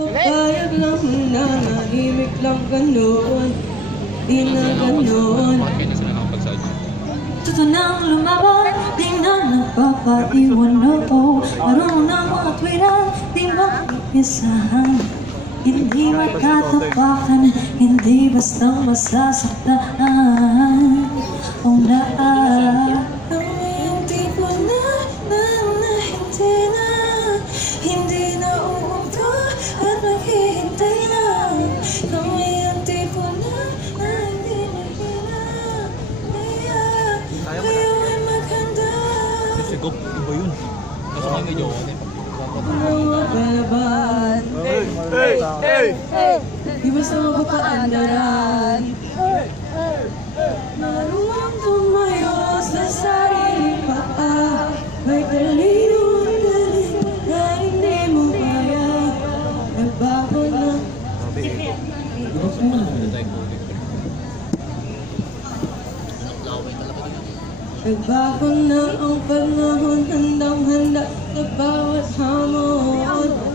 Papayag lang na nahimik lang ganun. Di na ganun. Tuto nang lumaban, di na nagpapaiwan ako. Marunong na mga tuwiran, di makikisahan. Hindi magkatapakan, hindi bastang masasaktan. O naan yung tipo na hindi na uupo at naghihintay na. Kami yung tipo na hindi na kayo ay maghanda. Sigop, iba yun. Kaso nga medyo Mga balaban, di basta mapapaandaran. Marunong tumayo sa sarili paa. May talino at galing na hindi mo kaya. Nagbago na. Nagbago na ang panahon, handang-handa sa bawat hamon.